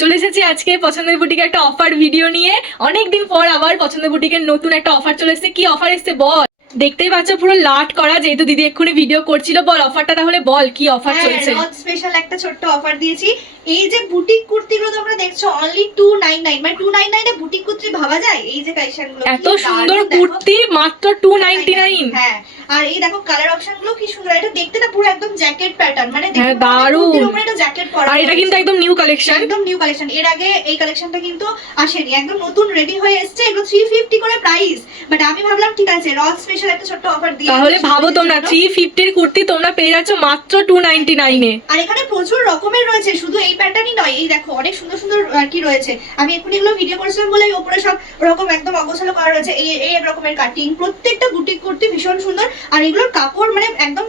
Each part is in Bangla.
চলে এসেছি আজকে পছন্দের বুটিকে একটা অফার ভিডিও নিয়ে। অনেকদিন পর আবার পছন্দের বুটিকের নতুন একটা অফার চলে এসেছে। কি অফার এসেছে বল? দেখতেই পাচ্ছ পুরো লাট করা, যেহেতু দিদি এক্ষুনি ভিডিও করছিল। বল অফারটা তাহলে বল, কি অফার চলছে? রথ স্পেশাল একটা ছোট্ট অফার দিয়েছি। এই যে বুটিক কুর্তিগুলো তোমরা দেখছো অনলি 299, মানে 299 এ বুটিক কুর্তি ভাবা যায়? এই যে কালেকশনগুলো এত সুন্দর কুর্তি মাত্র 299। হ্যাঁ, আর এই দেখো কালার অপশনগুলো কি সুন্দর। এটা দেখতে না পুরো একদম জ্যাকেট প্যাটার্ন, মানে হ্যাঁ দারুণ। এটা জ্যাকেট পরা, আর এটা কিন্তু একদম নিউ কালেকশন, একদম নিউ কালেকশন। এর আগে এই কালেকশনটা কিন্তু আসেনি, একদম নতুন রেডি হয়ে এসেছে। এগুলো 350 করে প্রাইস, বাট আমি ভাবলাম ঠিক আছে রথ স্পেশাল একটা ছোট্ট অফার দিয়ে তাহলে ভাবো তোমরা 350 এর কুর্তি তোমরা পেয়ে যাচ্ছ মাত্র 299 এ। আর এখানে প্রচুর রকমের রয়েছে, শুধু এই প্যাটার্নই নয়। এই দেখো অনেক সুন্দর সুন্দর কি রয়েছে। আমি এখনই এগুলো ভিডিও করেছিলাম বলে উপরে সব রকম একদম অগোছালো করা রয়েছে। এই এক রকমের কাটিং, প্রত্যেকটা বুটিক কুর্তি ভীষণ সুন্দর। আর এগুলোর কাপড় মানে একদম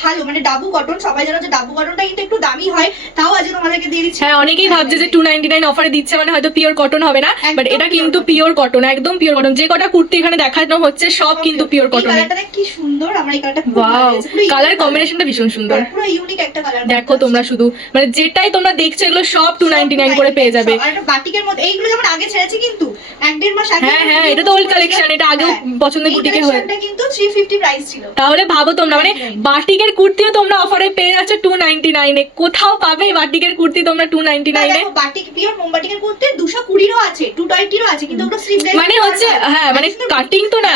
ভালো, মানে ডাবু কটন। সবাই জানো যে ডাবু কটনটা কিন্তু একটু দামি হয়, তাও আজ তোমাদেরকে দিয়ে দিচ্ছি। হ্যাঁ, অনেকেই ভাবছে যে 299 অফারে দিচ্ছে মানে হয়তো পিওর কটন হবে না, বাট এটা কিন্তু পিওর কটন, একদম পিওর কটন। যে কটা কুর্তি এখানে দেখানো হচ্ছে সব কিন্তু পিওর কটন। কালারটা কি সুন্দর, আমার এই কালারটা খুব ভালো ওয়াও, লেগেছে। কালার কম্বিনেশনটা ভীষণ সুন্দর, পুরো ইউনিক একটা কালার। দেখো তোমরা শুধু, মানে যেটাই তোমরা দেখছো এগুলো সব 299 করে পেয়ে যাবে। আর এটা বাটিকের মধ্যে, এইগুলো যেমন আগে ছেড়েছি কিন্তু 1-1.5 মাস আগে। হ্যাঁ হ্যাঁ, এটা তো ওল্ড কালেকশন, এটা আগেও পছন্দের বুটিকে হয়। এটা কিন্তু 350 প্রাইস ছিল। তাহলে ভাবো তোমরা, মানে বাটিকের কুর্তিও তোমরা অফারে পেয়ে যাচ্ছ 299 এ। কোথাও পাবে বাটিকের কুর্তি তোমরা 299 এ? বাটিক পিওর মোমবাটিকের কুর্তি 220 এরও আছে, 220 এরও আছে, কিন্তু ওগুলো স্লিভ মানে হচ্ছে হ্যাঁ, মানে কাটিং তো না।